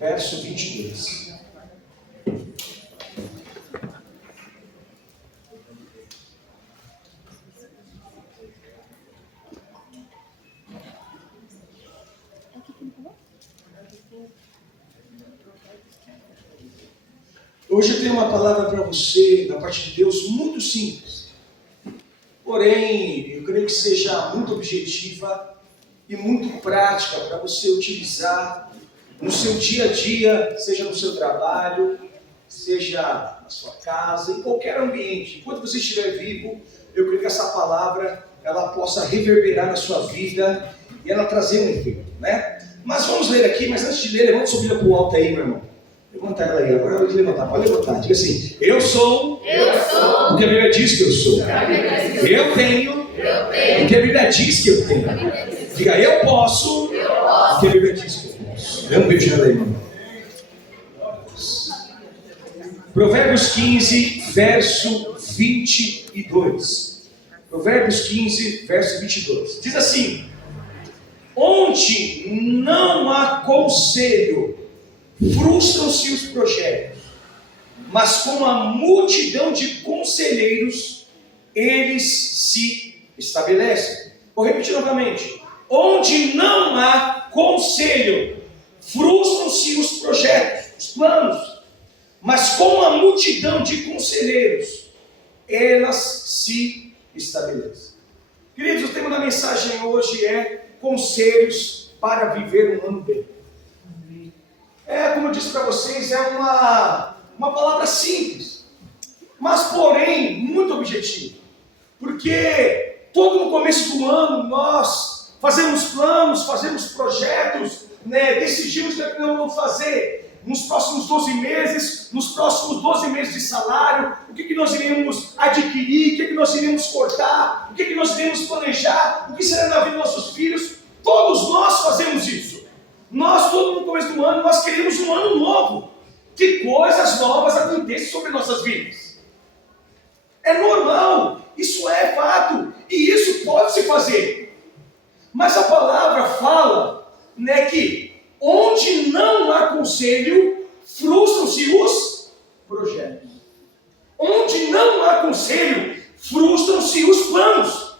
verso 22. Hoje eu tenho uma palavra para você, da parte de Deus, muito simples. Porém, eu creio que seja muito objetiva e muito prática para você utilizar no seu dia a dia, seja no seu trabalho, seja na sua casa, em qualquer ambiente. Enquanto você estiver vivo, eu creio que essa palavra ela possa reverberar na sua vida e ela trazer um efeito, né? Mas vamos ler aqui, mas antes de ler, levanta sua Bíblia para o alto aí, meu irmão. Levanta ela aí, agora pode levantar, diga assim, eu sou, porque a Bíblia diz que eu sou, eu tenho, porque a Bíblia diz que eu tenho, diga eu posso, porque a Bíblia diz que eu posso. Dê um beijo nela aí, irmão. Provérbios 15, verso 22. Provérbios 15, verso 22. Diz assim, onde não há conselho, frustram-se os projetos, mas com a multidão de conselheiros, eles se estabelecem. Vou repetir novamente. Onde não há conselho, frustram-se os projetos, os planos, mas com a multidão de conselheiros, elas se estabelecem. Queridos, o tema da mensagem hoje é conselhos para viver um ano bem. Como eu disse para vocês, é uma palavra simples, mas porém muito objetiva, porque todo no começo do ano nós fazemos planos, fazemos projetos, decidimos o que nós vamos fazer nos próximos 12 meses, nos próximos 12 meses de salário, o que nós iremos adquirir, o que nós iremos cortar, o que nós iremos planejar, o que será na vida dos nossos filhos. Todos nós fazemos isso. Nós, todo no começo do ano, nós queremos um ano novo. Que coisas novas aconteçam sobre nossas vidas. É normal, isso é fato, e isso pode se fazer. Mas a palavra fala, que onde não há conselho, frustram-se os projetos. Onde não há conselho, frustram-se os planos.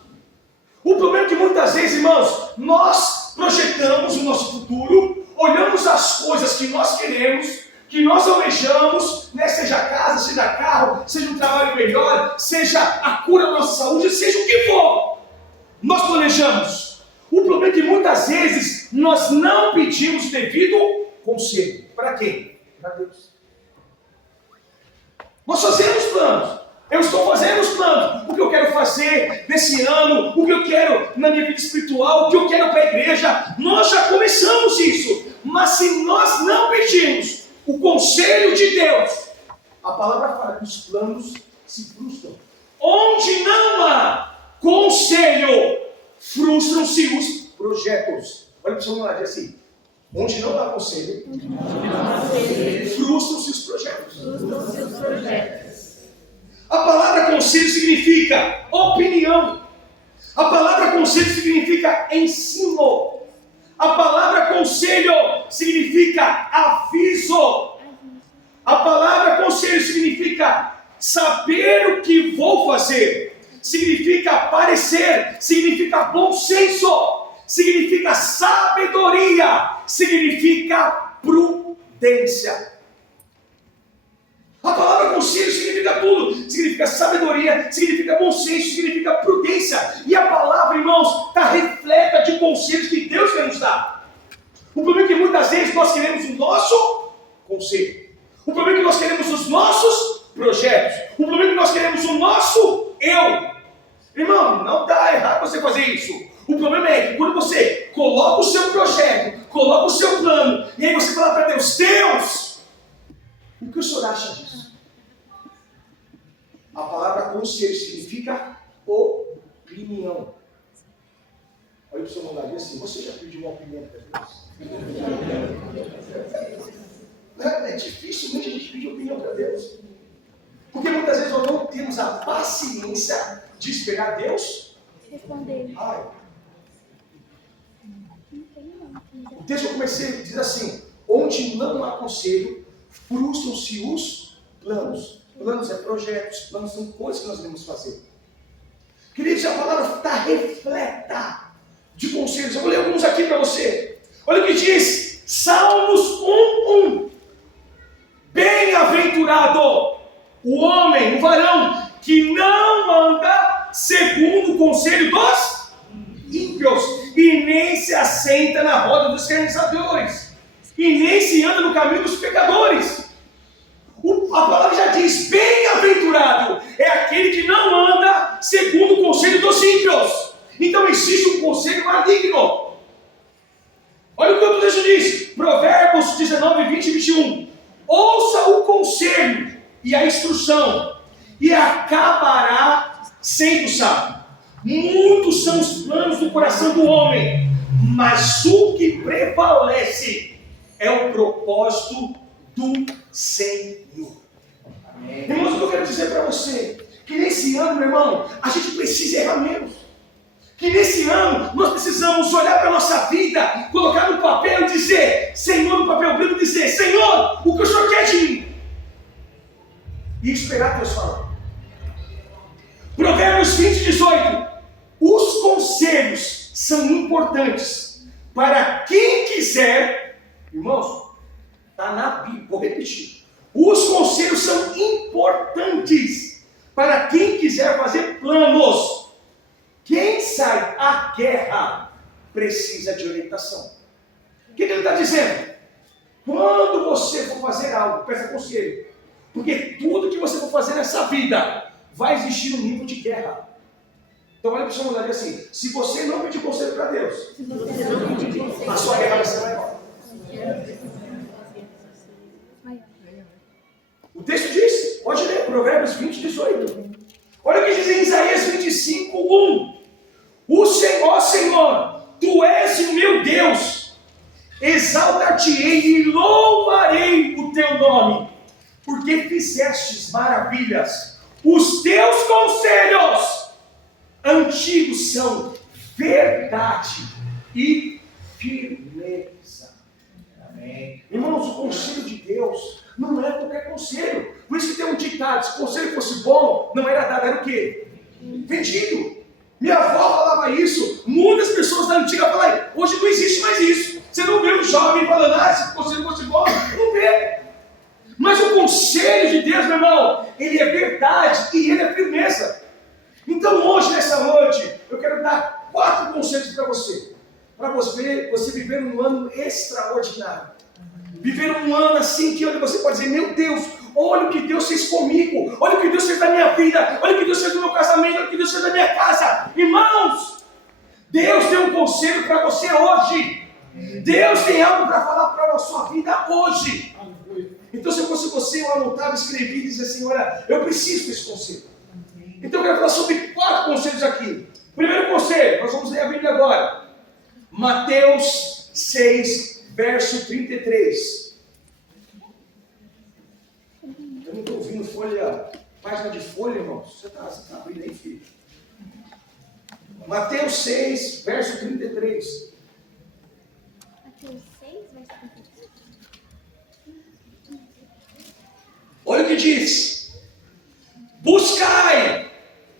O problema é que muitas vezes, irmãos, nós projetamos o nosso futuro, olhamos as coisas que nós queremos, que nós almejamos, seja casa, seja carro, seja um trabalho melhor, seja a cura da nossa saúde, seja o que for, nós planejamos. O problema é que muitas vezes nós não pedimos o devido conselho. Para quem? Para Deus. Nós fazemos planos. Eu estou fazendo os planos, o que eu quero fazer nesse ano, o que eu quero na minha vida espiritual, o que eu quero para a igreja. Nós já começamos isso, mas se nós não pedirmos o conselho de Deus, a palavra fala que os planos se frustram. Onde não há conselho, frustram-se os projetos. Olha para o seu lado, diz assim, onde não há conselho, frustram-se os projetos. A palavra conselho significa opinião. A palavra conselho significa ensino. A palavra conselho significa aviso. A palavra conselho significa saber o que vou fazer. Significa parecer. Significa bom senso. Significa sabedoria. Significa prudência. A palavra conselho significa tudo, significa sabedoria, significa bom senso, significa prudência. E a palavra, irmãos, está repleta de conselhos que Deus quer nos dar. O problema é que muitas vezes nós queremos o nosso conselho. O problema é que nós queremos os nossos projetos. O problema é que nós queremos o nosso eu. Irmão, não está errado você fazer isso. O problema é que quando você coloca o seu projeto, coloca o seu plano, e aí você fala para Deus, Deus, o que o senhor acha disso? A palavra conselho significa opinião. Olha para o seu irmão lá, assim, você já pediu uma opinião para Deus? Dificilmente a gente pede opinião para Deus. Porque muitas vezes nós não temos a paciência de esperar Deus responder. O texto que eu comecei diz assim, onde não há conselho, frustram-se os planos. Planos é projetos, planos são coisas que nós devemos fazer. Queridos, a palavra está repleta de conselhos. Eu vou ler alguns aqui para você. Olha o que diz, Salmos 1:1. Bem-aventurado o homem, o varão, que não anda segundo o conselho dos ímpios, e nem se assenta na roda dos escarnecedores, e nem se anda no caminho dos pecadores. A palavra já diz, bem-aventurado é aquele que não anda segundo o conselho dos ímpios. Então existe um conselho maligno. Olha o que o texto diz, Provérbios 19, 20 e 21. Ouça o conselho e a instrução, e acabará sendo sábio. Muitos são os planos do coração do homem, mas o que prevalece é o propósito do Senhor. Amém. Irmãos, o que eu quero dizer para você, que nesse ano, meu irmão, a gente precisa errar menos. Que nesse ano nós precisamos olhar para a nossa vida, colocar no papel e dizer, Senhor, no papel branco, dizer, Senhor, o que o Senhor quer de mim? E esperar Deus falar. Provérbios 20, 18. Os conselhos são importantes para quem quiser, irmãos, está na Bíblia, vou repetir. Os conselhos são importantes para quem quiser fazer planos. Quem sai à guerra precisa de orientação. O que ele está dizendo? Quando você for fazer algo, peça conselho. Porque tudo que você for fazer nessa vida vai existir um nível de guerra. Então olha para o seu mulher assim, se você não pedir conselho para Deus, a sua guerra vai ser maior. O texto diz, pode ler, Provérbios 20, 18. Olha o que diz em Isaías 25, 1. O Senhor, Senhor, Tu és o meu Deus, exaltar-te-ei e louvarei o Teu nome, porque fizestes maravilhas. Os Teus conselhos antigos são verdade e firmeza. Amém. Irmãos, o conselho de Deus não é qualquer conselho. Por isso que tem um ditado, se o conselho fosse bom, não era dado, era o quê? Vendido. Minha avó falava isso, muitas pessoas da antiga falavam, hoje não existe mais isso. Você não vê um jovem falando, se o conselho fosse bom, não vê. Mas o conselho de Deus, meu irmão, ele é verdade e ele é firmeza. Então hoje, nessa noite, eu quero dar 4 conselhos para você viver um ano extraordinário. Viver um ano assim que você pode dizer, meu Deus, olha o que Deus fez comigo, olha o que Deus fez na minha vida, olha o que Deus fez no meu casamento, olha o que Deus fez na minha casa. Irmãos, Deus tem um conselho para você hoje. Deus tem algo para falar para a sua vida hoje. Então, se eu fosse você, eu anotava, escrevia e dizia assim, olha, eu preciso desse conselho. Então eu quero falar sobre 4 conselhos aqui. Primeiro conselho, nós vamos ler a Bíblia agora. Mateus 6, verso 33. Eu não estou ouvindo página de folha, irmãos. Você está abrindo aí, filho? Mateus 6, verso 33. Mateus 6, verso 33. Olha o que diz. Buscai,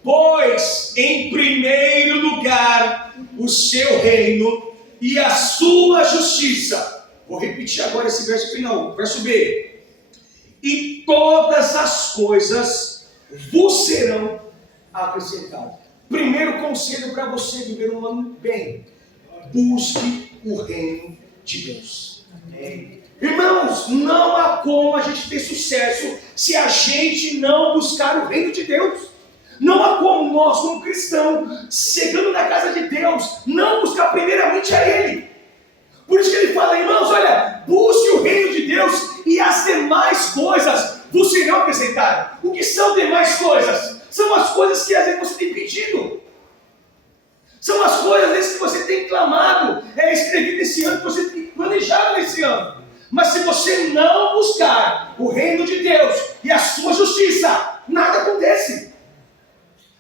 pois, em primeiro lugar o seu reino e a sua justiça. Vou repetir agora esse verso final, verso B. E todas as coisas vos serão acrescentadas. Primeiro conselho para você viver um ano bem. Busque o reino de Deus. Amém. Irmãos, não há como a gente ter sucesso se a gente não buscar o reino de Deus. Não há como nós, como cristãos, chegando na casa de Deus, não buscar primeiramente a Ele. Por isso que ele fala, irmãos, olha, busque o reino de Deus e as demais coisas vos serão acrescentadas. O que são demais coisas? São as coisas que às vezes você tem pedido. São as coisas às vezes que você tem clamado, escrevido nesse ano, que você tem planejado nesse ano. Mas se você não buscar o reino de Deus e a sua justiça, nada acontece.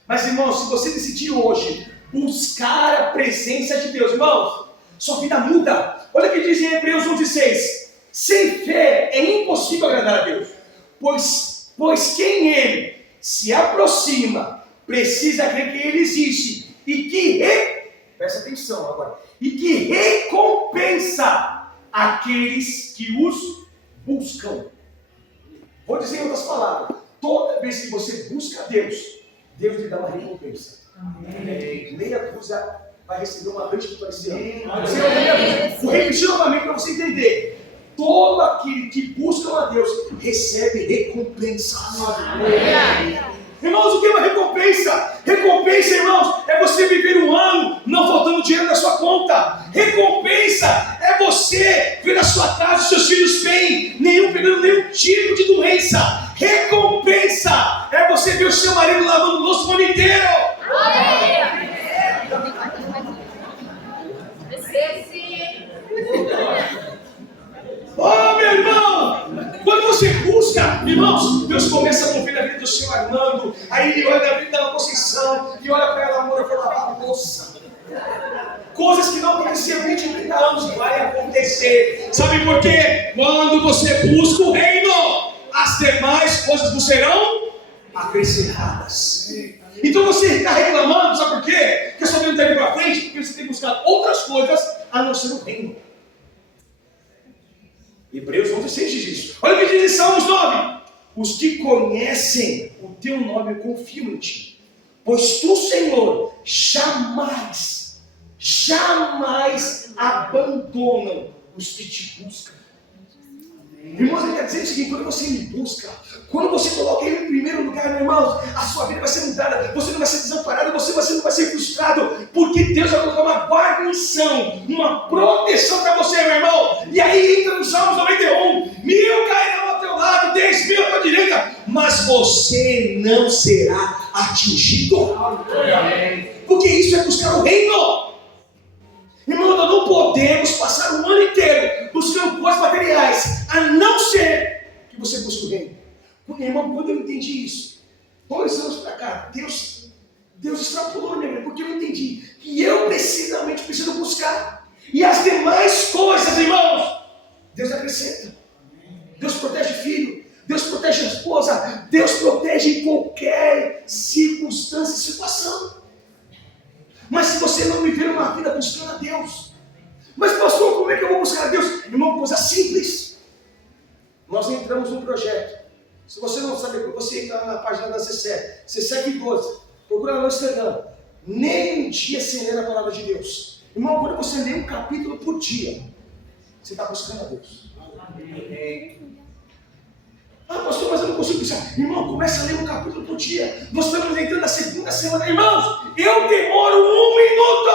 Mas irmãos, se você decidir hoje buscar a presença de Deus, irmãos, sua vida muda. Olha o que diz em Hebreus 11:6. Sem fé é impossível agradar a Deus, pois quem Ele se aproxima precisa crer que Ele existe e presta atenção agora, e que recompensa aqueles que os buscam. Vou dizer em outras palavras, toda vez que você busca a Deus, Deus lhe dá uma recompensa. Amém. Meia dúzia vai receber uma grande vitória esse ano. Vou repetir novamente para você entender. Todo aquele que busca a Deus recebe recompensa. Amém. Irmãos, o que é uma recompensa? Recompensa, irmãos, é você viver um ano não faltando dinheiro na sua conta. Recompensa é você ver a sua casa, os seus filhos bem, pegando nenhum tipo de doença. Recompensa é você ver o seu marido lavando louça o ano inteiro. Oh, meu irmão! Quando você busca, irmãos, Deus começa a mover a vida do seu Armando. Aí ele olha a vida da Conceição e olha para ela, amor, eu vou lavar a louça. Coisas que não aconteciam 20, 30 anos, vai acontecer. Sabe por quê? Quando você busca o reino, as demais coisas não serão acrescentadas. Então você está reclamando, sabe por quê? Porque a sua vida não está indo para frente, porque você tem que buscar outras coisas a não ser o reino. Hebreus 11:6 diz isso. Olha o que diz em Salmos 9. Os que conhecem o teu nome confiam em ti, pois tu, Senhor, jamais abandonam os que te buscam. Irmãos, ele quer dizer o seguinte: quando você me busca, quando você coloca ele em primeiro lugar, meu irmão, a sua vida vai ser mudada, você não vai ser desamparado, você não vai ser frustrado, porque Deus vai colocar uma guarnição, uma proteção para você, meu irmão. E aí entra no Salmos 91, 1000 cairão ao teu lado, 10.000 à tua direita, mas você não será atingido. Porque isso é buscar o reino. Irmão, nós não podemos passar um ano inteiro buscando coisas materiais, a não ser que você busque o reino. Irmão, quando eu entendi isso, 2 anos para cá, Deus extrapolou na minha vida, porque eu entendi que eu precisamente preciso buscar. E as demais coisas, irmãos, Deus acrescenta. Deus protege o filho, Deus protege a esposa, Deus protege em qualquer circunstância e situação. Mas se você não viver uma vida buscando a Deus, mas pastor, como é que eu vou buscar a Deus? Irmão, coisa simples. Nós entramos num projeto. Se você não sabe, você entra na página da CSEC 12, procura no Instagram. Nem um dia sem ler a palavra de Deus. Irmão, quando você lê um capítulo por dia, você está buscando a Deus. Amém. Ah, pastor, mas eu não consigo pensar. Irmão, começa a ler um capítulo por dia. Nós estamos entrando na segunda semana. Irmãos, eu demoro 1 minuto.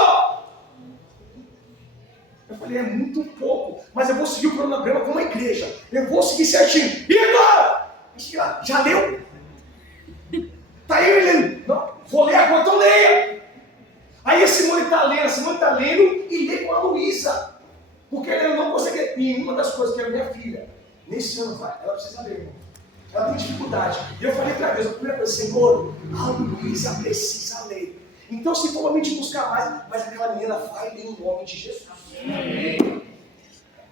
Eu falei, é muito pouco. Mas eu vou seguir o cronograma como a igreja. Eu vou seguir certinho. E agora? Já leu? Está aí lendo? Não, vou ler agora, então leia. Aí a Simone está lendo e lê com a Luísa. Porque ela não consegue. E uma das coisas que a minha filha, nesse ano vai, ela precisa ler, irmão. Ela tem dificuldade. E eu falei para Deus, a primeira coisa, Senhor, a Luísa precisa ler. Então, se for a gente buscar mais, mas aquela menina vai ler em nome de Jesus. Amém.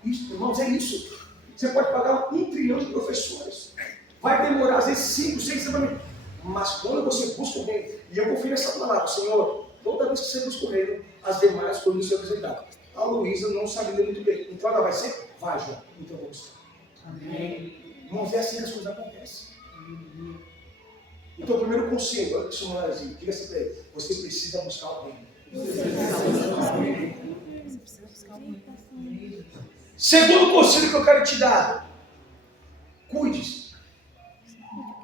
Isso, irmãos, é isso. Você pode pagar 1 trilhão de professores. Vai demorar, às vezes, 5, 6 semanas. Mas quando você busca o reino, e eu confio nessa palavra, Senhor, toda vez que você busca o reino, as demais coisas são apresentadas. A Luísa não sabe ler muito bem. Então ela vai ser? Vai, João. Então vamos buscar. Amém. Irmãos, é assim que as coisas acontecem. Então, o primeiro conselho, olha que o senhor vai dizer, diga assim para ele: você precisa buscar o reino. Segundo conselho que eu quero te dar: cuide-se.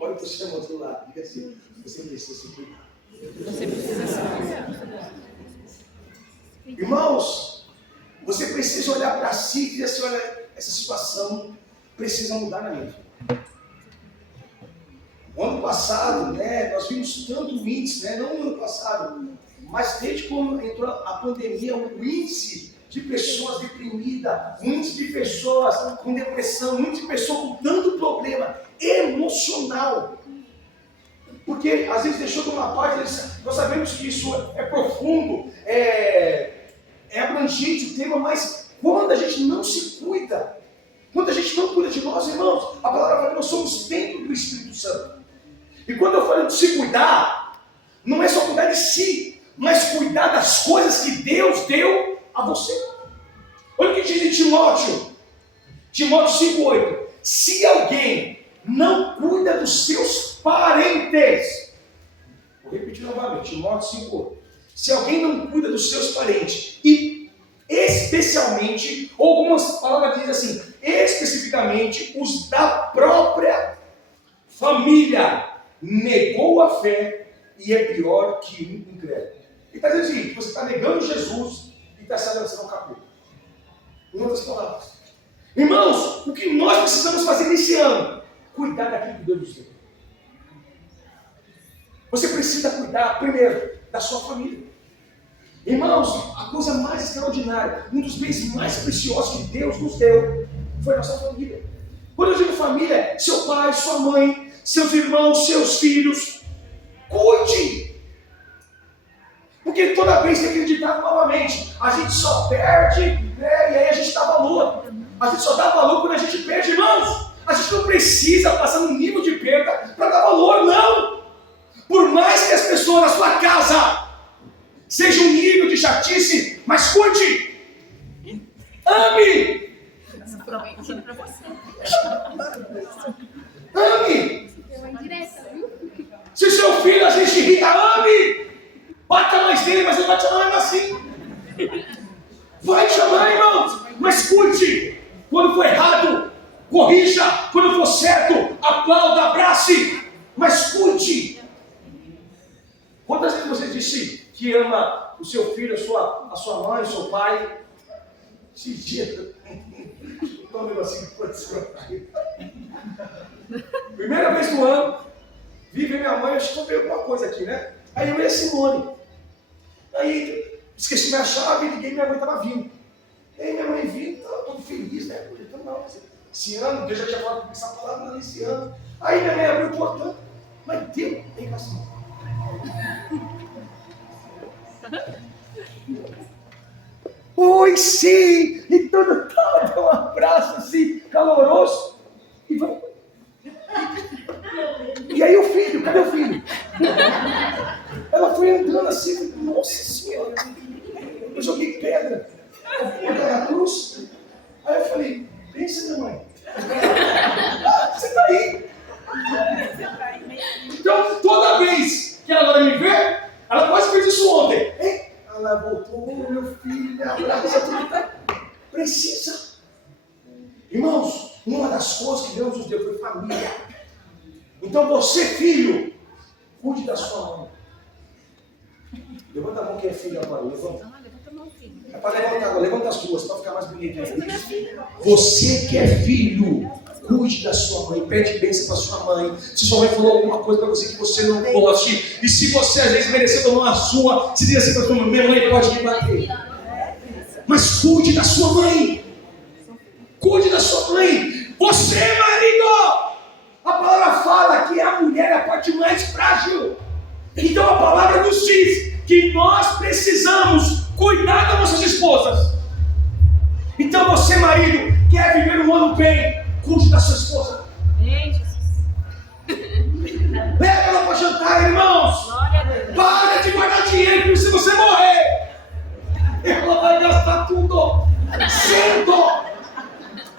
Olha para o seu outro lado, diga assim: você precisa se cuidar. Você precisa se cuidar. Irmãos, você precisa olhar para si e dizer assim: olha, essa situação precisa mudar na minha vida. O ano passado, nós vimos tanto índice, não no ano passado, mas desde quando entrou a pandemia, o índice de pessoas deprimidas, o índice de pessoas com depressão, o índice de pessoas com tanto problema emocional. Porque às vezes deixou de uma parte, nós sabemos que isso é profundo, é abrangente o tema, mas quando a gente não se cuida, Quando a gente não cuida de nós, irmãos, a palavra fala que nós somos templo do Espírito Santo. E quando eu falo de se cuidar, não é só cuidar de si, mas cuidar das coisas que Deus deu a você. Olha o que diz em Timóteo 5,8. Se alguém não cuida dos seus parentes, vou repetir novamente, Timóteo 5,8. Se alguém não cuida dos seus parentes, e especialmente, ou algumas palavras dizem assim, especificamente os da própria família, negou a fé e é pior que um incrédulo. Ele está dizendo o seguinte, você está negando Jesus e está se avançando no capítulo. Em outras palavras. Irmãos, o que nós precisamos fazer nesse ano? Cuidar daquilo que Deus nos deu. Você precisa cuidar, primeiro, da sua família. Irmãos, a coisa mais extraordinária, um dos bens mais preciosos que Deus nos deu, foi a nossa família. Quando eu digo família, seu pai, sua mãe, seus irmãos, seus filhos, cuide! Porque toda vez que acreditar novamente, a gente só perde, né? E aí a gente dá valor. A gente só dá valor quando a gente perde, irmãos. A gente não precisa passar num nível de perda para dar valor, não. Por mais que as pessoas na sua casa sejam um nível de chatice, mas cuide. Ame. Prometido pra você. Ame. Deu uma indireta, viu? Se seu filho às vezes te irrita, ame. Bata mais dele, mas ele vai te amar mesmo assim. Vai te amar, irmãos. Mas cuide. Quando for errado, corrija. Quando for certo, aplauda, abrace. Mas cuide. Quantas vezes você disse que ama o seu filho, a sua mãe, o seu pai? Esses dias, um negocinho que aconteceu. Primeira vez do ano, vi minha mãe, acho que eu vi alguma coisa aqui, né? Aí eu ia a Simone. Aí esqueci minha chave e liguei, minha mãe estava vindo. Aí minha mãe vindo, estava todo feliz, né? Então, não, esse ano, Deus já tinha falado com essa palavra não, esse ano. Aí minha mãe abriu o portão, mas deu, aí assim. Oi, sim! E tudo deu um abraço assim, caloroso. E vamos. E aí o filho, cadê o filho? Ela foi andando assim, nossa senhora. Eu joguei pedra, eu fui na cruz. Aí eu falei, pensa, minha mãe. Você está aí. Então, toda vez que ela vai me ver, ela quase fez isso ontem. Hein? Ela voltou, meu filho, me abraça, tudo. Precisa. Irmãos, uma das coisas que Deus nos deu foi família. Então você, filho, cuide da sua mãe. Levanta a mão quem é filho agora, levanta. Levanta a mão, filho. É para levantar agora, levanta as duas, para ficar mais bonito aí. Você que é filho, cuide da sua mãe, pede bênção para sua mãe. Se sua mãe falou alguma coisa para você que você não goste, e se você às vezes merecer tomar a sua, se diz assim para sua mãe, minha mãe pode me bater. Mas cuide da sua mãe. Cuide da sua mãe. Você, marido, a palavra fala que a mulher é a parte mais frágil. Então a palavra nos diz que nós precisamos cuidar das nossas esposas. Então você, marido, quer viver um ano bem, cuide da sua esposa. Amém, Jesus. Leva ela para jantar, irmãos. Glória a Deus. Para de guardar dinheiro, porque se você morrer, ela vai gastar tudo. Sem dó.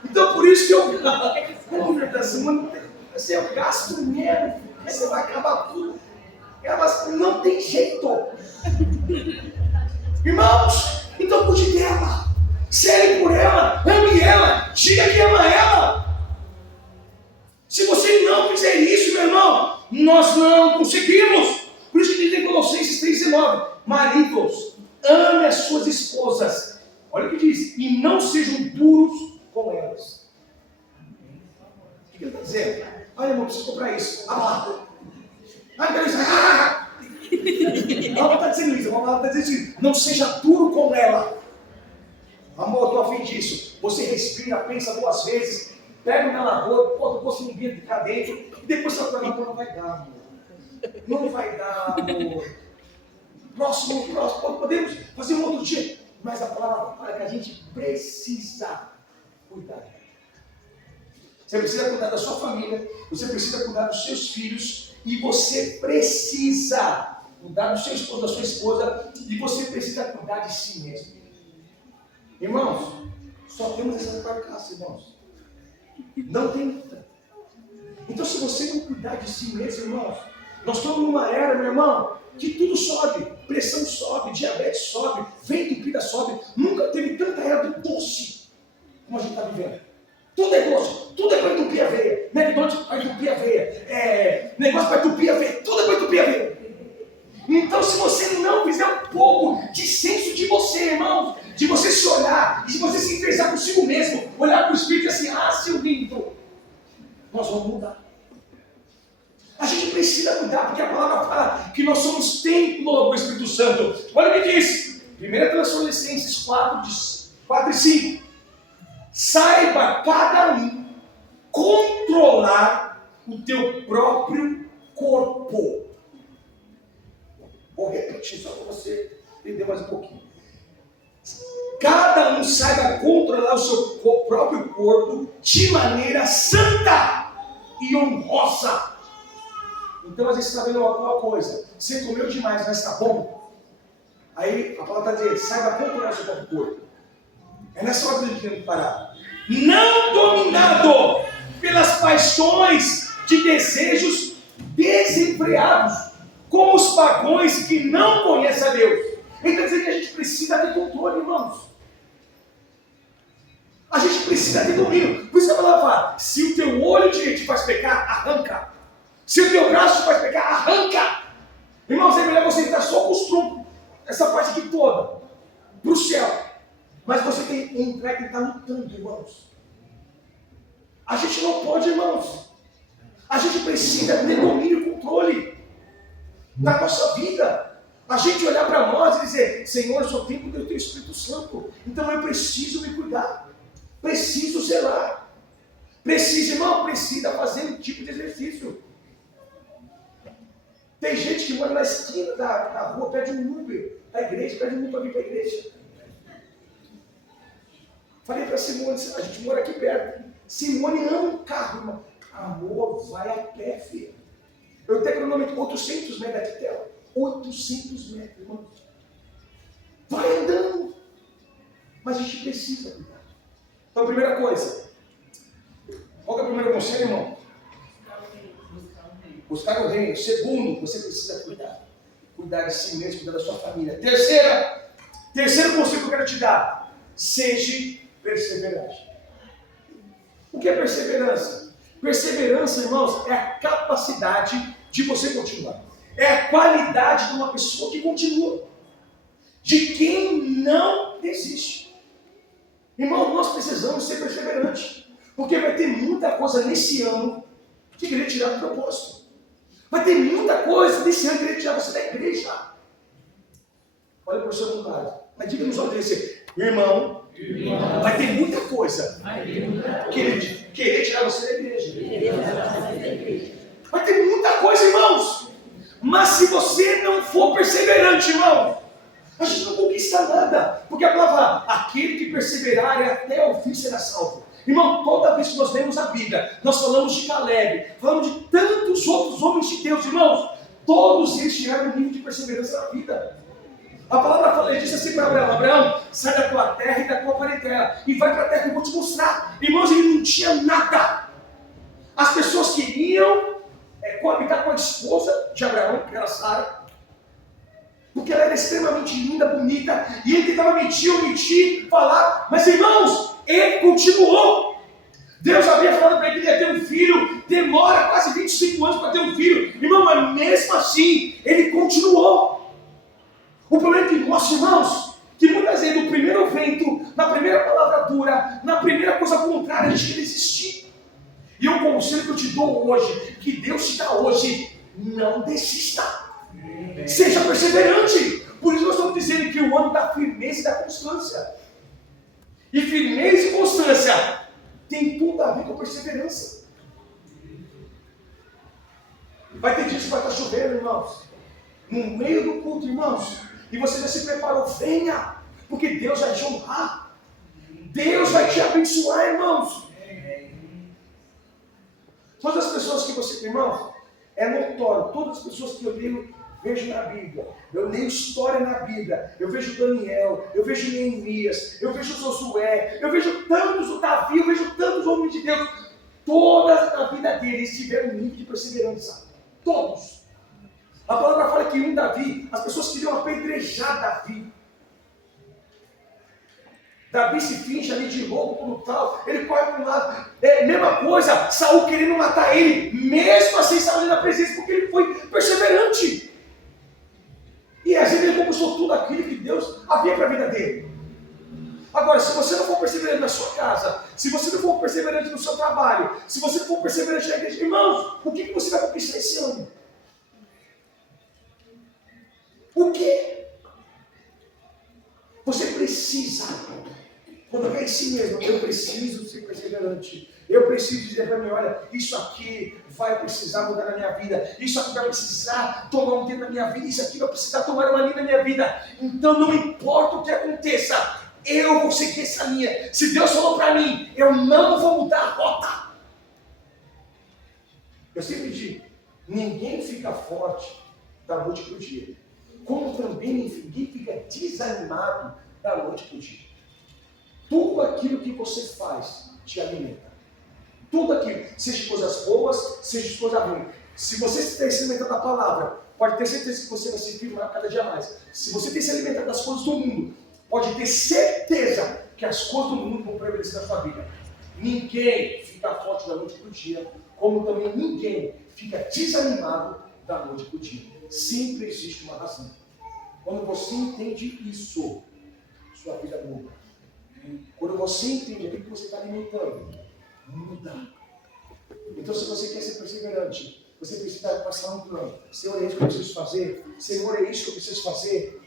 Então por isso que eu assim, eu gasto mesmo, você vai acabar tudo. Elas não tem jeito. Irmãos, então cuide dela. Cele por ela, ame ela, diga que ama ela. Se você não fizer isso, meu irmão, nós não conseguimos. Por isso que diz em Colossenses 3,19: maridos, ame as suas esposas. Olha o que diz: e não sejam duros com elas. O que ele está dizendo? Olha, irmão, preciso comprar isso. Ah, então isso. Ela não está dizendo isso, ela está dizendo isso. Não seja duro com ela. Amor, estou afim disso. Você respira, pensa 2 vezes, pega o melador, bota o pocinho de cá dentro, e depois você vai falar, não vai dar, amor. Não vai dar, amor. Próximo, podemos fazer um outro dia. Mas a palavra fala que a gente precisa cuidar. Você precisa cuidar da sua família, você precisa cuidar dos seus filhos, e você precisa cuidar do seu esposo, da sua esposa, e você precisa cuidar de si mesmo. Irmãos, só temos essa carcaça, irmãos. Não tem outra. Então, se você não cuidar de si mesmo, irmãos, nós estamos numa era, meu irmão, que tudo sobe, pressão sobe, diabetes sobe, vem entupida sobe. Nunca teve tanta era do doce como a gente está vivendo. Tudo é doce, tudo é para entupir a veia. McDonald's para entupir a veia, negócio para entupir a veia, tudo é para entupir a veia. Então, se você não fizer um pouco de senso de você, irmãos, de você se olhar, de você se interessar consigo mesmo, olhar para o Espírito e assim, seu lindo, nós vamos mudar. A gente precisa mudar, porque a palavra fala que nós somos templo do Espírito Santo. Olha o que diz, 1 Tessalonicenses 4 e 5. Saiba cada um controlar o teu próprio corpo. Vou repetir só para você entender mais um pouquinho. Cada um saiba controlar o seu próprio corpo de maneira santa e honrosa. Então, às vezes você está vendo alguma coisa, você comeu demais, mas está bom. Aí a palavra está dizendo, saiba controlar o seu próprio corpo. É nessa hora que a gente tem que parar. Não dominado pelas paixões de desejos desenfreados, como os pagãos que não conhecem a Deus. Ele está dizendo que a gente precisa ter controle, irmãos. A gente precisa ter domínio. Por isso que a palavra fala, se o teu olho direito te faz pecar, arranca. Se o teu braço te faz pecar, arranca. Irmãos, é melhor você entrar só com os troncos, essa parte aqui toda, para o céu. Mas você tem que entrar e estar lutando, irmãos. A gente não pode, irmãos. A gente precisa ter domínio e controle da nossa vida. A gente olhar para nós e dizer, Senhor, eu sou templo do teu Espírito Santo. Então eu preciso me cuidar. Preciso zelar. Preciso, irmão, precisa fazer um tipo de exercício. Tem gente que mora na esquina da rua, pede um Uber da igreja, pede um Uber para vir para a igreja. Falei para Simone, a gente mora aqui perto. Simone ama um carro, irmão. Amor, vai a pé, filho. Eu tenho cronômetro 800 metros aqui, tela. 800 metros, irmão. Vai andando. Mas a gente precisa cuidar. Então, primeira coisa. Qual que é o primeiro conselho, irmão? Buscar o reino. Segundo, você precisa cuidar. Cuidar de si mesmo, cuidar da sua família. Terceiro conselho que eu quero te dar. Seja perseverante. O que é perseverança? Perseverança, irmãos, é a capacidade de você continuar. É a qualidade de uma pessoa que continua. De quem não desiste. Irmão, nós precisamos ser perseverantes. Porque vai ter muita coisa nesse ano que querer tirar do propósito. Vai ter muita coisa nesse ano que querer tirar você da igreja. Olha para o seu vontade. Mas diga nos olhos desse, irmão, vai ter muita coisa querer tirar você da igreja. Vai ter muita coisa, irmãos. Mas se você não for perseverante, irmão, a gente não conquista nada. Porque a palavra fala, aquele que perseverar e até o fim será salvo. Irmão, toda vez que nós lemos a Bíblia, nós falamos de Caleb, falamos de tantos outros homens de Deus, irmãos. Todos eles tiveram um nível de perseverança na vida. A palavra fala, ele disse assim para Abraão, Abraão, sai da tua terra e da tua parentela, e vai para a terra que eu vou te mostrar. Irmãos, ele não tinha nada. As pessoas queriam coabitar com a esposa de Abraão, que era Sara, porque ela era extremamente linda, bonita, e ele tentava mentir, falar, mas irmãos, ele continuou. Deus havia falado para ele que ele ia ter um filho, demora quase 25 anos para ter um filho, irmão, mas mesmo assim, ele continuou. O problema é que nós, irmãos, que muitas vezes no primeiro vento, na primeira palavra dura, na primeira coisa contrária, a gente quer desistir. E o conselho que eu te dou hoje, que Deus te dá hoje, não desista. Seja perseverante. Por isso nós estamos dizendo que o ano da firmeza e da constância. E firmeza e constância tem tudo a ver com perseverança. Vai ter dias que vai estar chovendo, irmãos. No meio do culto, irmãos. E você já se preparou, venha. Porque Deus vai te honrar. Deus vai te abençoar, irmãos. pessoas que você, irmão, é notório, todas as pessoas que eu vejo na Bíblia, eu leio história na Bíblia, eu vejo Daniel, eu vejo Neemias, eu vejo Josué, eu vejo tantos, o Davi, eu vejo tantos homens de Deus, todas na vida deles tiveram um nível de perseverança, todos. A palavra fala que Davi, as pessoas queriam apedrejar Davi. Davi se finge ali de louco brutal, ele corre para um lado, mesma coisa, Saul querendo matar ele, mesmo assim Saul na presença, porque ele foi perseverante. E às vezes ele conquistou tudo aquilo que Deus havia para a vida dele. Agora, se você não for perseverante na sua casa, se você não for perseverante no seu trabalho, se você não for perseverante na igreja, irmãos, o que você vai conquistar esse ano? O que? Você precisa, quando é em si mesmo, eu preciso ser perseverante. Eu preciso dizer para mim, olha, isso aqui vai precisar mudar na minha vida. Isso aqui vai precisar tomar um tempo na minha vida. Isso aqui vai precisar tomar uma linha na minha vida. Então não importa o que aconteça, eu vou seguir essa linha. Se Deus falou para mim, eu não vou mudar a rota. Eu sempre digo, ninguém fica forte da noite para o dia. Como também ninguém fica desanimado da noite para o dia. Tudo aquilo que você faz te alimenta. Tudo aquilo, seja coisas boas, seja coisas ruins. Se você se tem se alimentado da palavra, pode ter certeza que você vai se firmar cada dia mais. Se você tem se alimentado das coisas do mundo, pode ter certeza que as coisas do mundo vão prevalecer na sua vida. Ninguém fica forte da noite para o dia, como também ninguém fica desanimado da noite para o dia. Sempre existe uma razão. Quando você entende isso, sua vida muda. Quando você entende aquilo que você está alimentando, muda. Então, se você quer ser perseverante, você precisa passar um plano. Senhor, é isso que eu preciso fazer. Senhor, é isso que eu preciso fazer.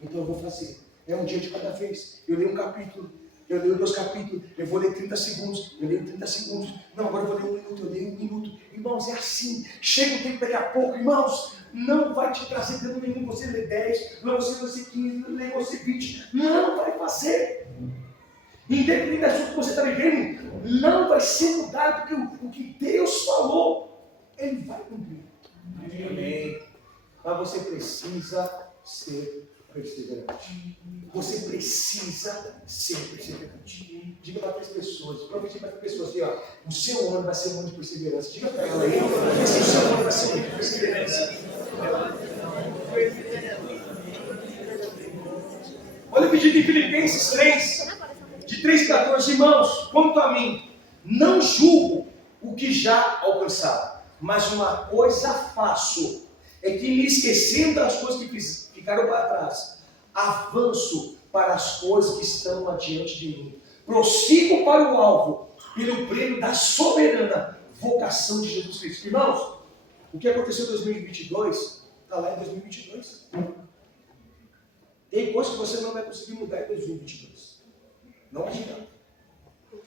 Então eu vou fazer. É um dia de cada vez. Eu leio um capítulo, eu leio 2 capítulos, eu vou ler 30 segundos, eu leio 30 segundos. Não, agora eu vou ler 1 minuto, eu leio 1 minuto. Irmãos, é assim. Chega o tempo daqui a pouco, irmãos, não vai te trazer dano nenhum. Você lê 10, não você 15, não você 20. Não vai fazer. Independente das coisas que você está vivendo, não vai ser mudado, porque o que Deus falou, Ele vai cumprir. Amém. Mas você precisa ser perseverante. Você precisa ser perseverante. Diga para 3 pessoas, prometi para 3 pessoas aqui, ó, o seu ano vai ser um ano de perseverança. Diga para ela aí, o seu ano vai ser um ano de perseverança. Olha o pedido em Filipenses 3. De 3,14, irmãos, quanto a mim, não julgo o que já alcançaram, mas uma coisa faço, é que me esquecendo das coisas que ficaram para trás, avanço para as coisas que estão adiante de mim, prossigo para o alvo, pelo prêmio da soberana vocação de Jesus Cristo. Irmãos, o que aconteceu em 2022, está lá em 2022. Tem coisas que você não vai conseguir mudar em 2022. Não adianta.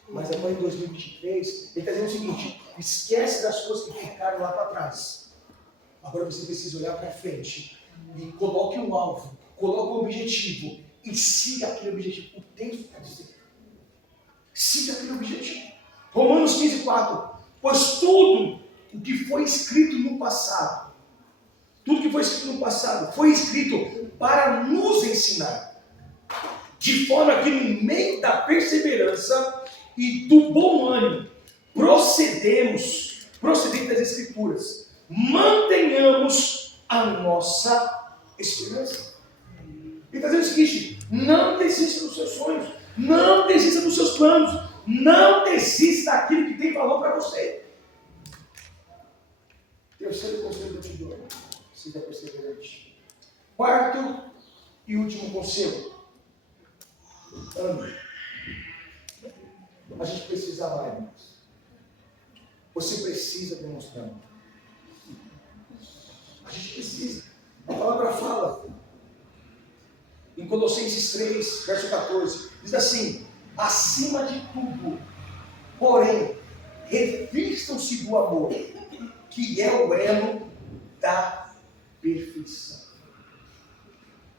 Mas agora em 2023, ele está dizendo o seguinte: esquece das coisas que ficaram lá para trás. Agora você precisa olhar para frente e coloque um alvo, coloque um objetivo e siga aquele objetivo. O texto está dizendo: siga aquele objetivo. Romanos 15,4. Pois tudo o que foi escrito no passado, foi escrito para nos ensinar, de forma que no meio da perseverança e do bom ânimo, procedente das Escrituras, mantenhamos a nossa esperança. Ele está dizendo o seguinte: não desista dos seus sonhos, não desista dos seus planos, não desista daquilo que tem valor para você. Terceiro conselho que eu te dou: seja perseverante. Quarto e último conselho: ame. A gente precisa amar, irmãos. Você precisa demonstrar amor. A gente precisa. A palavra fala em Colossenses 3, verso 14, diz assim: acima de tudo, porém, revistam-se do amor, que é o elo da perfeição.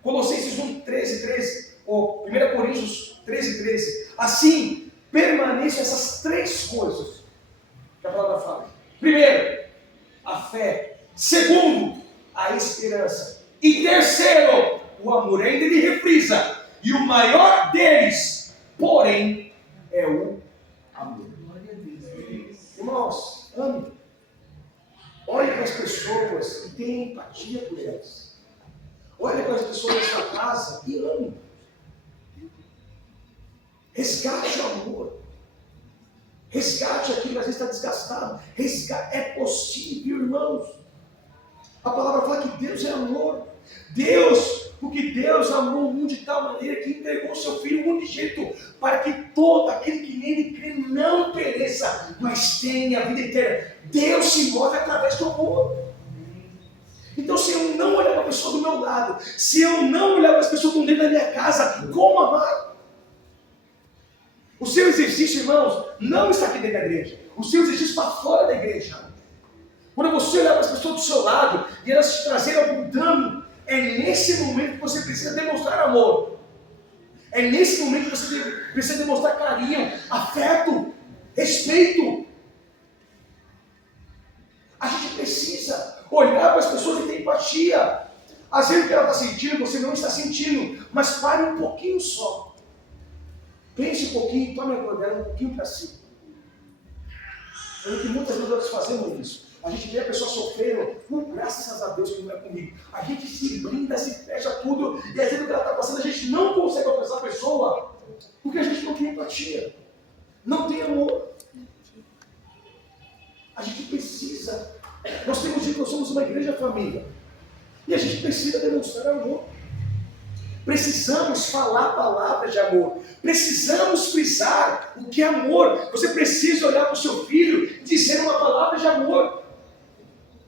Colossenses 1, 13, ou 1 Coríntios 13. Assim, permaneçam essas 3 coisas que a palavra fala: Primeiro, a fé. Segundo, a esperança. E terceiro, o amor. Ainda ele refrisa. E o maior deles, porém, é o amor. Irmãos, ame. Olhe para as pessoas e tenha empatia por elas. Olhe para as pessoas da sua casa e ame. Resgate o amor. Resgate aquilo que às vezes está desgastado. Resgate. É possível, irmãos. A palavra fala que Deus é amor. Porque Deus amou o mundo de tal maneira que entregou o seu Filho unigênito para que todo aquele que nele crê não pereça, mas tenha a vida eterna. Deus se move através do amor. Então, se eu não olhar para a pessoa do meu lado, se eu não olhar para as pessoas que estão dentro da minha casa, como amar? O seu exercício, irmãos, não está aqui dentro da igreja. O seu exercício está fora da igreja. Quando você olhar para as pessoas do seu lado e elas te trazerem algum dano, é nesse momento que você precisa demonstrar amor. É nesse momento que você precisa demonstrar carinho, afeto, respeito. A gente precisa olhar para as pessoas e ter empatia. Às vezes o que ela está sentindo, você não está sentindo, mas pare um pouquinho só. Pense um pouquinho, tome a dor dela um pouquinho para si. Que muitas vezes nós fazemos isso. A gente vê a pessoa sofrendo, graças a Deus que não é comigo. A gente se blinda, se fecha tudo, e às vezes o que ela está passando, a gente não consegue alcançar a pessoa, porque a gente não tem empatia, não tem amor. A gente precisa. Nós temos dito que nós somos uma igreja família, e a gente precisa demonstrar amor. Precisamos falar palavras de amor. Precisamos frisar o que é amor. Você precisa olhar para o seu filho e dizer uma palavra de amor.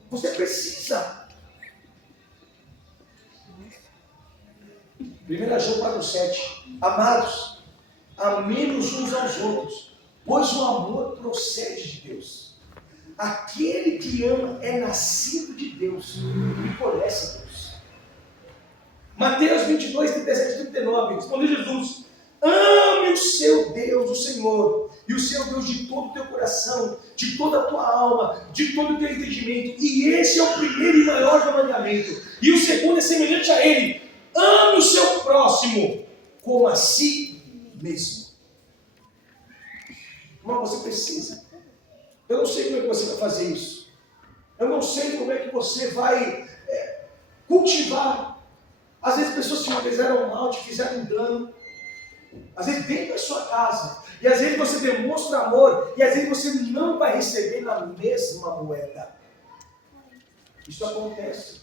Você precisa. 1 João 4,7. Amados, amemos uns aos outros, pois o amor procede de Deus. Aquele que ama é nascido de Deus e conhece a Deus. Mateus 22, 37 e 39, respondeu Jesus: ame o seu Deus, o Senhor, e o seu Deus de todo o teu coração, de toda a tua alma, de todo o teu entendimento. E esse é o primeiro e maior mandamento. E o segundo é semelhante a ele: ame o seu próximo como a si mesmo. Irmão, você precisa. Eu não sei como é que você vai fazer isso. Eu não sei como é que você vai cultivar. Às vezes pessoas te fizeram mal, te fizeram dano. Às vezes dentro da sua casa. E às vezes você demonstra amor. E às vezes você não vai receber na mesma moeda. Isso acontece.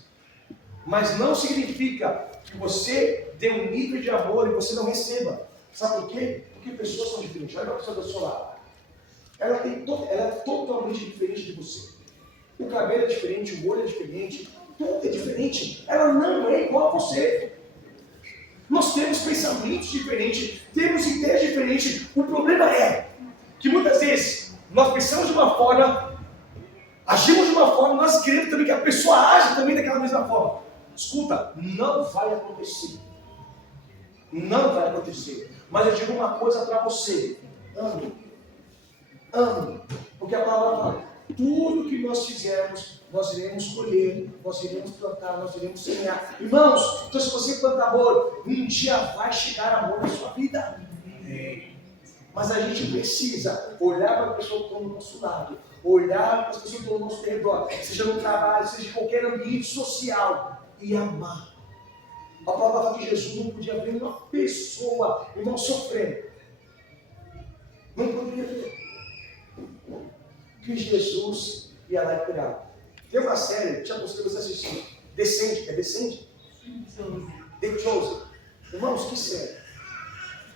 Mas não significa que você dê um nível de amor e você não receba. Sabe por quê? Porque pessoas são diferentes. Olha a pessoa do seu lado. Ela é totalmente diferente de você. O cabelo é diferente, o olho é diferente. Tudo é diferente. Ela não é igual a você. Nós temos pensamentos diferentes, temos ideias diferentes. O problema é que muitas vezes nós pensamos de uma forma, agimos de uma forma, nós queremos também que a pessoa age também daquela mesma forma. Escuta, não vai acontecer. Não vai acontecer. Mas eu digo uma coisa para você: ame. Ame. Porque a palavra fala: tudo que nós fizermos, nós iremos colher, nós iremos plantar, nós iremos semear. Irmãos, então se você plantar amor, um dia vai chegar amor na sua vida. Mas a gente precisa olhar para a pessoa que está do nosso lado, olhar para as pessoas que estão ao nosso redor, seja no trabalho, seja em qualquer ambiente social, e amar. A palavra fala que Jesus não podia ver uma pessoa, irmão, sofrendo. Não poderia ver. Que Jesus ia lá e cuidava. Tem uma série, te aconselho você assistir. Descende, é Descende? The Chosen. Irmãos, que série.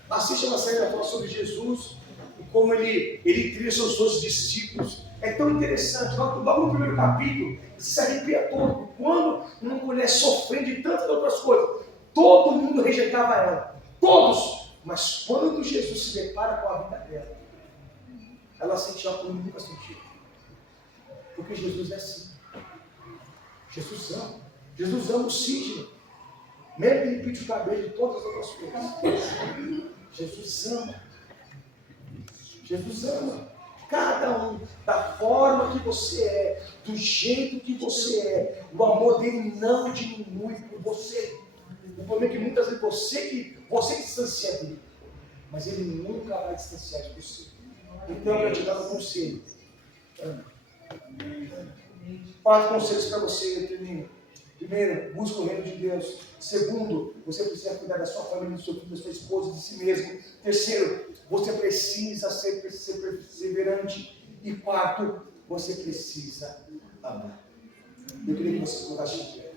Assista uma série que fala sobre Jesus e como ele cria seus 12 discípulos. É tão interessante. Logo no primeiro capítulo, você se arrepia todo. Quando uma mulher sofrendo de tantas outras coisas, todo mundo rejeitava ela. Todos. Mas quando Jesus se depara com a vida dela, ela sentiu algo que nunca sentiu. Porque Jesus é assim. Jesus ama. Jesus ama o cisne. Mesmo que ele pinte o cabelo de todas as outras coisas. Jesus ama. Jesus ama. cada um, da forma que você é, do jeito que você é. O amor dele não diminui por você. O problema é que muitas vezes você distancia dele, mas ele nunca vai distanciar de você. Então eu quero te dar um conselho. 4 conselhos para você, eu termino. Primeiro, busca o reino de Deus. Segundo, você precisa cuidar da sua família, do seu filho, da sua esposa, de si mesmo. Terceiro, você precisa ser perseverante. E quarto, você precisa amar. Eu queria que você colocasse de pé.